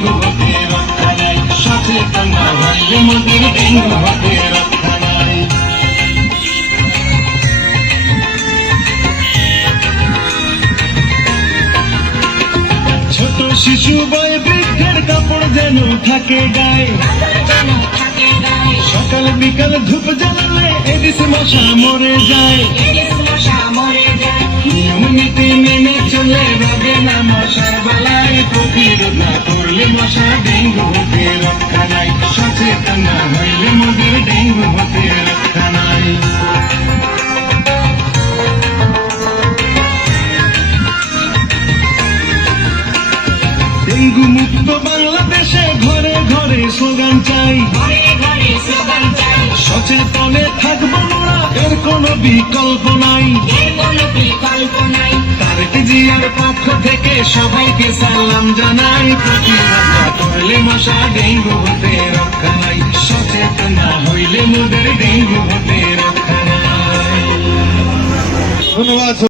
Dengue হতে রক্ষা নাই, সচেতন না হইলে মোদের ডেঙ্গু হতে রক্ষা নাই। ছোট শিশু বয় বৃদ্ধের কাপড় যেন থাকে গায়ে, সকাল বিকাল ধূপ জ্বালালে এডিস মশা মরে যায়। নিয়ম নীতি মেনে চলে রবে না মশার বালাই, প্রতিরোধ না করলে মশা ডেঙ্গু হতে রক্ষা নাই, সচেতন না হইলে মোদের ডেঙ্গু হতে রক্ষা নাই। ডেঙ্গু মুক্ত বাংলাদেশে ঘরে ঘরে স্লোগান চাই, সচেতনে থাকবো মোরা, এর কোনো বিকল্প নাই। তারেক জিয়ার পক্ষ থেকে সবাইকে সালাম জানাই, প্রতিরোধ না করলে মশা ডেঙ্গু হতে রক্ষা নাই, সচেতন না হইলে মোদের ডেঙ্গু হতে রক্ষা নাই। ধন্যবাদ।